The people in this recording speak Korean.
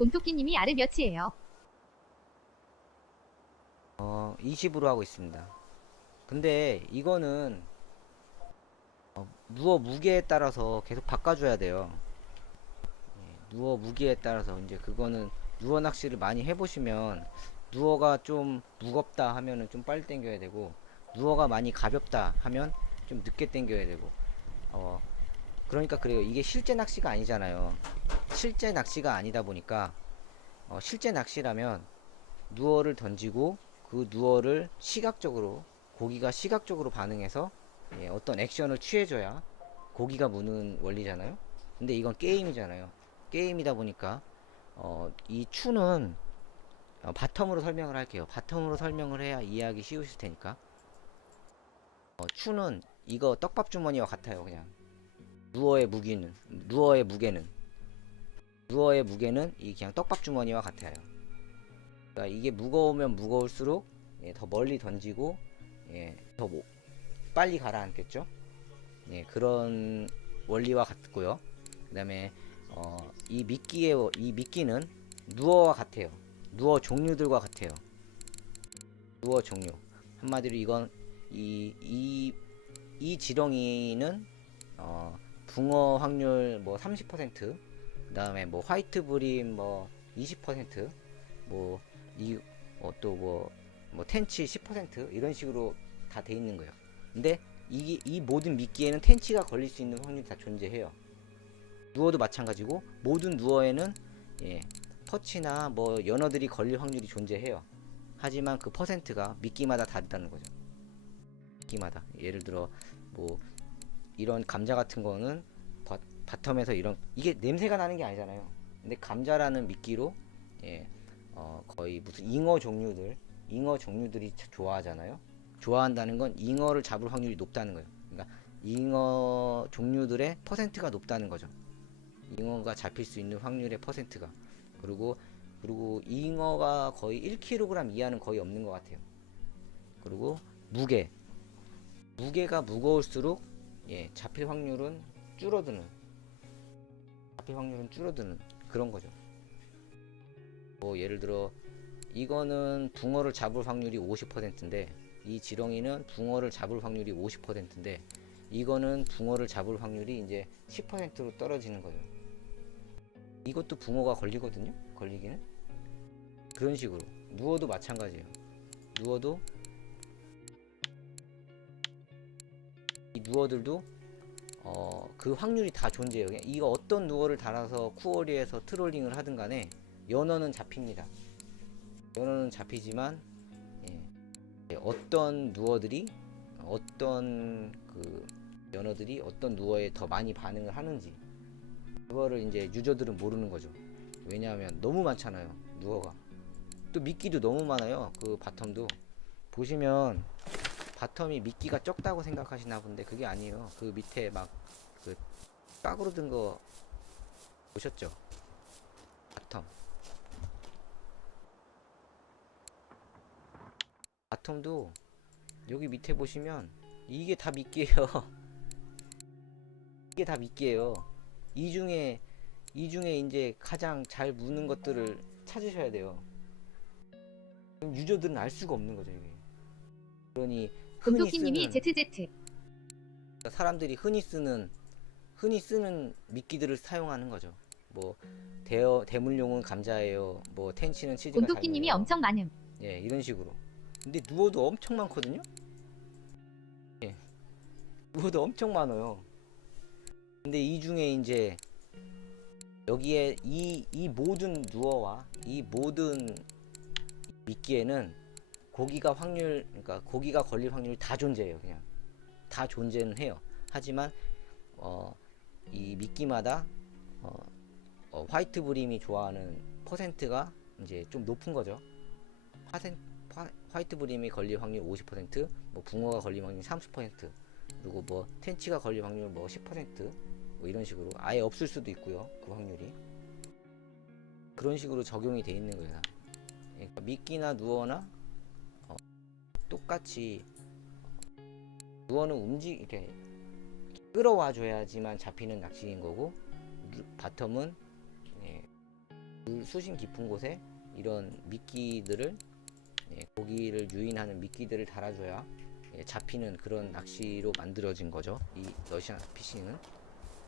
곰토끼님이 아래 몇이에요? 어, 20으로 하고 있습니다. 근데 이거는 어, 누워 무게에 따라서 계속 바꿔줘야 돼요. 예, 누워 무게에 따라서 이제 그거는 누워 낚시를 많이 해보시면 누워가 좀 무겁다 하면은 좀 빨리 당겨야 되고 누워가 많이 가볍다 하면 좀 늦게 당겨야 되고 어 그러니까 그래요. 이게 실제 낚시가 아니잖아요. 실제 낚시가 아니다 보니까 어, 실제 낚시라면 누어를 던지고 그 누어를 시각적으로 고기가 시각적으로 반응해서 예, 어떤 액션을 취해줘야 고기가 무는 원리잖아요. 근데 이건 게임이잖아요. 게임이다 보니까 어, 이 추는 어, 바텀으로 설명을 할게요. 바텀으로 설명을 해야 이해하기 쉬우실 테니까. 어, 추는 이거 떡밥 주머니와 같아요. 그냥 누어의 무기는 누어의 무게는 누어의 무게는 이 그냥 떡밥 주머니와 같아요. 그러니까 이게 무거우면 무거울수록 예, 더 멀리 던지고 예, 더 모- 빨리 가라앉겠죠. 예, 그런 원리와 같고요. 그다음에 어, 이 미끼의 워- 이 미끼는 누어와 같아요. 누어 종류들과 같아요. 누어 종류 한마디로 이건 이 이 이 지렁이는 어, 붕어 확률 뭐 30%, 그 다음에 뭐 화이트 브림 뭐 20%, 뭐이 어, 또뭐 뭐 텐치 10% 이런 식으로 다 돼 있는 거예요. 근데 이, 이 모든 미끼에는 텐치가 걸릴 수 있는 확률이 다 존재해요. 누어도 마찬가지고 모든 누어에는 예, 퍼치나 뭐 연어들이 걸릴 확률이 존재해요. 하지만 그 퍼센트가 미끼마다 다르다는 거죠. 미끼마다 예를 들어 뭐 이런 감자 같은 거는 바, 바텀에서 이런 이게 냄새가 나는 게 아니잖아요. 근데 감자라는 미끼로 예, 어, 거의 무슨 잉어 종류들, 잉어 종류들이 자- 좋아하잖아요. 좋아한다는 건 잉어를 잡을 확률이 높다는 거예요. 그러니까 잉어 종류들의 퍼센트가 높다는 거죠. 잉어가 잡힐 수 있는 확률의 퍼센트가. 그리고 그리고 잉어가 거의 1kg 이하는 거의 없는 것 같아요. 그리고 무게. 무게가 무거울수록 예, 잡힐 확률은 줄어드는. 잡힐 확률은 줄어드는 그런 거죠. 뭐 예를 들어 이거는 붕어를 잡을 확률이 50%인데 이 지렁이는 붕어를 잡을 확률이 50%인데 이거는 붕어를 잡을 확률이 이제 10%로 떨어지는 거죠. 이것도 붕어가 걸리거든요. 걸리기는 그런 식으로 누워도 마찬가지예요. 누워도 이 누어들도 어, 그 확률이 다 존재해요. 이거 어떤 누어를 달아서 쿠어리에서 트롤링을 하든 간에 연어는 잡힙니다. 연어는 잡히지만 예, 예, 어떤 누어들이 어떤 그 연어들이 어떤 누어에 더 많이 반응을 하는지 그거를 이제 유저들은 모르는 거죠. 왜냐하면 너무 많잖아요. 누어가 또 미끼도 너무 많아요. 그 바텀도 보시면 바텀이 미끼가 적다고 생각하시나 본데 그게 아니에요. 그 밑에 막그 깍으로 든 거 보셨죠? 바텀 바텀도 여기 밑에 보시면 이게 다 미끼예요. 이게 다 미끼예요. 이 중에 이 중에 이제 가장 잘 무는 것들을 찾으셔야 돼요. 유저들은 알 수가 없는 거죠 이게. 그러니 쓰는 ZZ. 사람들이 흔히 쓰는 흔히 쓰는 미끼들을 사용하는 거죠. 뭐 대어 대물용은 감자예요. 뭐 텐치는 치즈가 곰토끼님이. 엄청 많음. 예, 이런 식으로. 근데 누워도 엄청 많거든요? 예. 누워도 엄청 많아요. 근데 이 중에 이제 여기에 이, 이 모든 누어와 이 모든 미끼에는 고기가 확률, 그러니까 고기가 걸릴 확률이 다 존재해요, 그냥. 다 존재는 해요. 하지만, 어, 이 미끼마다, 어, 어, 화이트 브림이 좋아하는 퍼센트가 이제 좀 높은 거죠. 화센, 화, 화이트 브림이 걸릴 확률 50%, 뭐 붕어가 걸릴 확률 30%, 그리고 뭐 텐치가 걸릴 확률 뭐 10%, 뭐 이런 식으로 아예 없을 수도 있고요. 그 확률이 그런 식으로 적용이 돼 있는 거예요. 그러니까 미끼나 누어나 어, 똑같이 누어는 움직 이렇게 끌어와 줘야지만 잡히는 낚시인 거고 누- 바텀은 예, 물 수심 깊은 곳에 이런 미끼들을 예, 고기를 유인하는 미끼들을 달아줘야 예, 잡히는 그런 낚시로 만들어진 거죠. 이 러시안 피싱은.